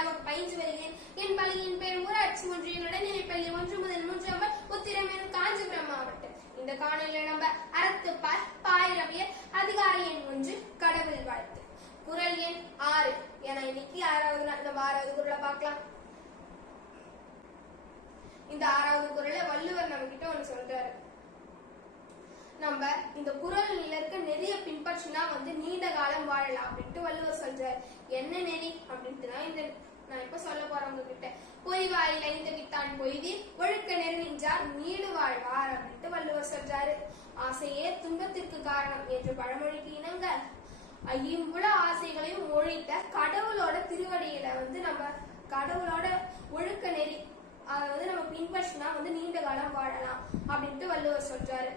ஏழாம் பயின்று வருகிறேன். என் பள்ளியின் பேர் ஊராட்சி ஒன்றிய நடுநிலைப்பள்ளி ஒன்று முதல் மூன்றாம் வரை உத்திரம் எனும் காஞ்சிபுரம் மாவட்டம். இந்த காணொலியில நம்ம அறத்துப்பால் பாயிரவியல் அதிகாரி எண் ஒன்று கடவுள் வாழ்த்து. குரல் எண் ஆறு. ஏன்னா இன்னைக்கு ஆறாவது நாள். நம்ம ஆறாவது குரலை பார்க்கலாம். இந்த ஆறாவது குரலை வள்ளுவர் நம்ம கிட்ட ஒண்ணு சொல்றாரு. நம்ம இந்த குரல் நிலருக்கு நெறிய பின்பற்றினா வந்து நீண்ட காலம் வாழலாம் அப்படின்ட்டு வள்ளுவர் சொல்றாரு. என்ன நெறி? அப்படின்ட்டு தான் இந்த நான் இப்ப சொல்ல போறேன் உங்ககிட்ட. பொய்வாயில் ஐந்து வித்தான் பொய்தி ஒழுக்க நெறி நீடு வாழ்வார் அப்படின்ட்டு வள்ளுவர் சொல்றாரு. ஆசையே துன்பத்திற்கு காரணம் என்று பழமொழிக்கு இணங்க. ஐம்புல ஆசைகளையும் ஒழித்த கடவுளோட திருவடியில வந்து நம்ம கடவுளோட ஒழுக்க நெறி அதை வந்து நம்ம பின்பற்றினா வந்து நீண்ட காலம் வாழலாம் அப்படின்ட்டு வள்ளுவர் சொல்றாரு.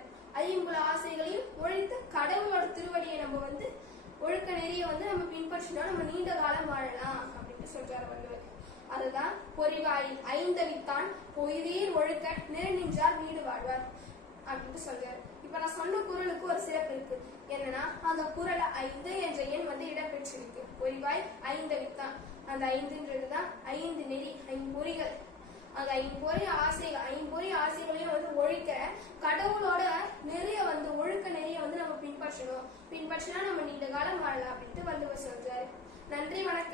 ஐம்புல ஆசைகளையும் ஒழித்து கடவுளோட திருவடியை நம்ம வந்து ஒழுக்க நெறியை வந்து நம்ம பின்பற்றினா நம்ம நீண்ட காலம் வாழலாம் அப்படின்ட்டு சொல்றாரு வள்ளுவர் அதுதான் பொறிவாயில் ஐந்தவித்தான் பொய்தீர் ஒழுக்க நேர் நின்றார் வீடு வாழ்வார் அப்படின்ட்டு சொல்றாரு. இப்ப நான் சொன்ன குரலுக்கு ஒரு சிறப்பு இருக்கு. என்னன்னா அந்த குரல ஐந்து என்ற எண் வந்து இடம்பெற்றிருக்கு. பொறிவாய் ஐந்தளித்தான் அந்த ஐந்துன்றதுதான் ஐந்து நெறி ஐம்பொறிகள். அந்த ஐம்பொறி ஆசைகள் ஐம்பொறி ஆசைகளையும் வந்து ஒழிக்க கடவுளோட நெறிய வந்து ஒழுக்க நெறிய வந்து நம்ம பின்பற்றணும். பின்பற்றினா நம்ம நீண்ட காலம் வாழலாம் அப்படின்ட்டு வள்ளுவர் சொல்றாரு. நன்றி வணக்கம்.